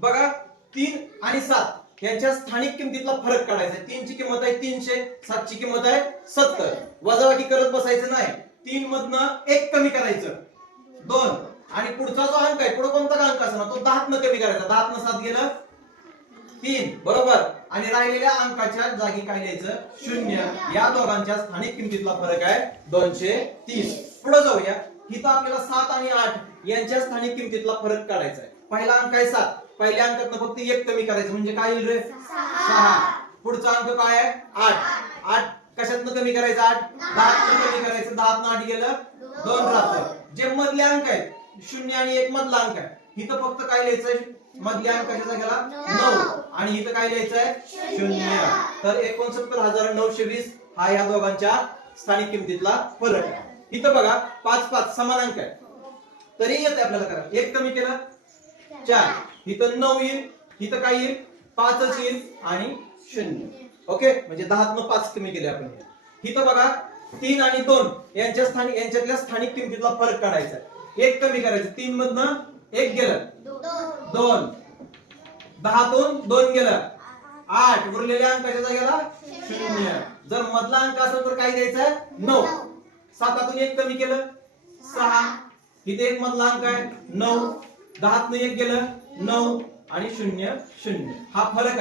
बघा 3 आणि 7 यांच्या स्थानिक किमतीतला फरक काढायचा आहे. 3 ची किंमत आहे 300, 7 ची किंमत आहे 70. वजाबाकी करत बसायचं नाही. 3 मधनं 1 कमी करायचं 2 आणि पुढचा जो अंक आहे पुढे कोणता अंक असणार तो 10 न कमी करायचा. 10 न 7 गेलं 3 बरोबर आणि राहिलेल्या अंकाच्या जागी काय लिहायचं 0. या दोघांच्या स्थानिक किमतीतला फरक आहे 230. पुढे जाऊया. इथं आपल्याला 7 आणि 8 यांच्या स्थानिक किमतीतला फरक काढायचा आहे. पहिला अंक आहे 7. पहिल्या अंकातनं फक्त 1 कमी करायचं म्हणजे काय येईल रे 6. पुढचा अंक काय आहे 8. 8 कशातनं कमी करायचं 8 10तनं कमी करायचं. 10 8 गेलं 2 राहतं. जे मधले अंक आहेत 0 आणि 1 मधला अंक आहे इथं फक्त काय लिहायचंय मधल्या अंकाच्या जागेला 9 आणि इथं काय लिहायचंय 0. तर 69,920 हा या दोघांच्या स्थानिक किमतीतला फरक आहे. इथं बघा 5 5 समान अंक आहे तरी येते आपल्याला करा. 1 कमी केलं 4. इथं 9 येईल इथं काय येईल 5च येईल आणि 0. ओके म्हणजे 10 न 5 कमी केले आपण. इथं बघा 3 आणि 2 यांच्यातल्या स्थानिक किमतीतला फरक काढायचा आहे. 1 कमी करायचं 3 मधनं 1 गेलं 2. 10 तून 2 गेलं 8. उरलेल्या अंकाच्या जागेला 0. जर मधला अंक असेल तर काय द्यायचं 9. 7 1 कमी केलं 6. इथे 1 मधला अंक आहे 9. 10 1 गेलं 9 आणि 0 0. हा फरक आहे.